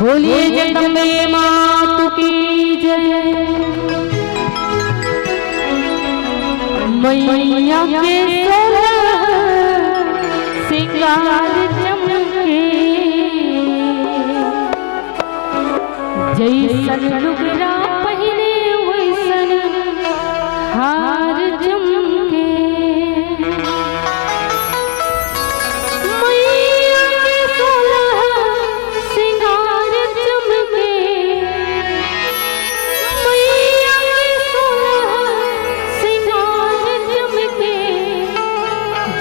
बोलिए जगदम्बे मातु की जय। मैया के सोलह सिंगार चमके, जैसन लुगड़ा पहने वैसन हार चमके। मैया के सोलह सिंगार चमके, मैया के सोलह सिंगार चमके,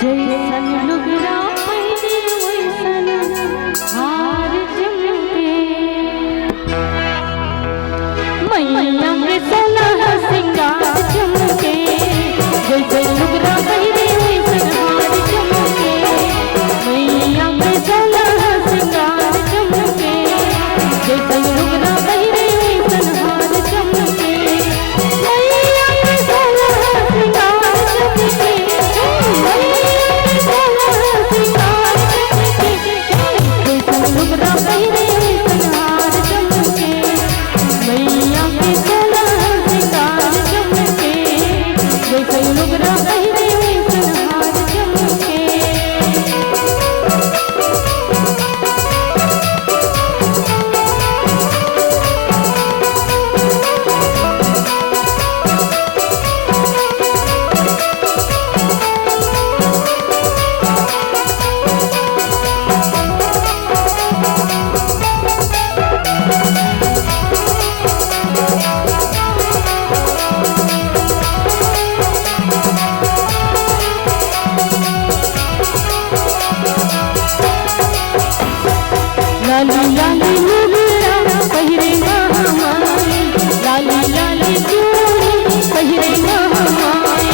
जैसन लुगड़ा पहने वैसन हार चमके। मैया के सोलह सिंगार चमके, जैसे लुगड़ा पहने वैसन हार चमके। मैया के सोलह सिंगार चमके, जैसे लुगड़ा पहने वैसन हार चमके। मैया के सोलह सिंगार चमके, मैया के सोलह सिंगार चमके, जैसे लुगड़ा पहने वैसन हार चमके। मैया के सोलह सिंगार चमके, जैसे लुगड़ा पहने वैसन हार चमके। लाली लाली लुगड़ा पहिरे महामाई, लाली लाली चूड़ी पहिरे महामाई,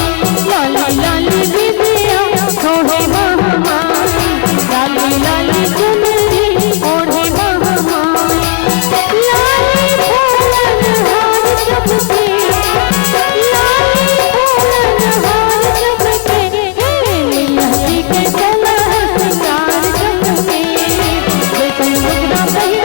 लाली लाली बिंदिया ओढ़े महामाई, लाली लाली चुनरी ओढ़े महामाई। लाली फूलन हार चमके, लाली फूलन हार चमके, मैया जी के सोलह सिंगार चमके, जैसे लुगड़ा पहिरे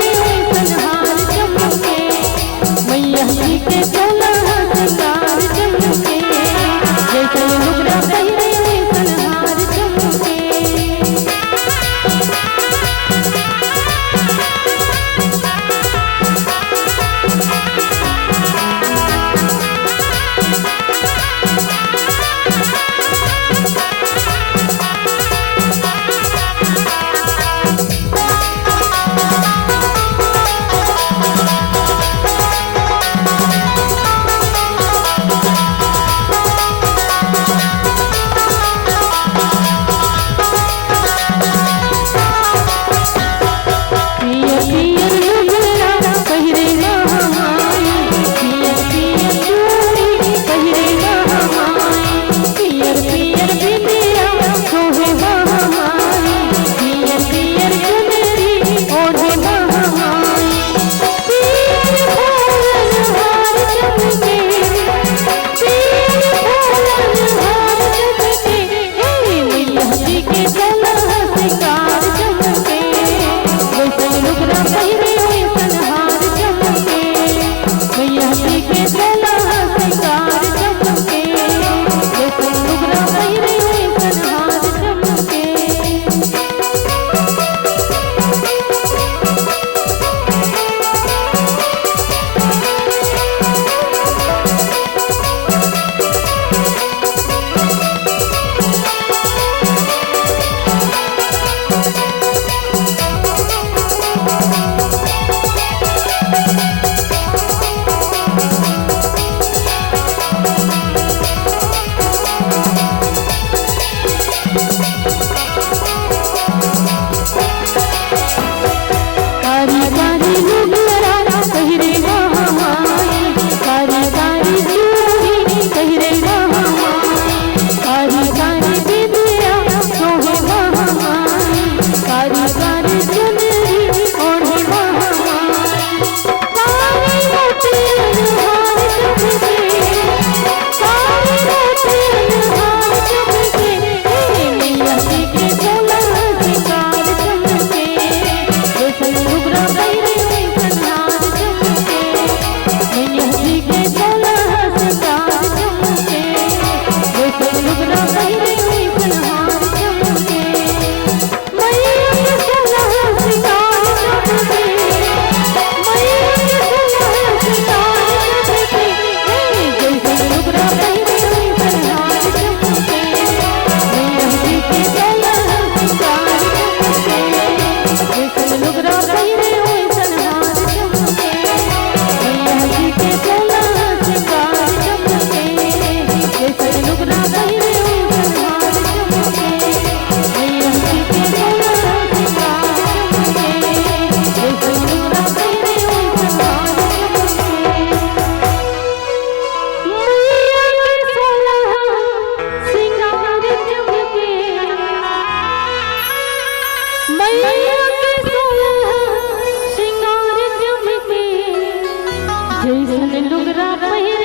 मैया के सोलह श्रृंगार जम के जैसन लुगरा पहिर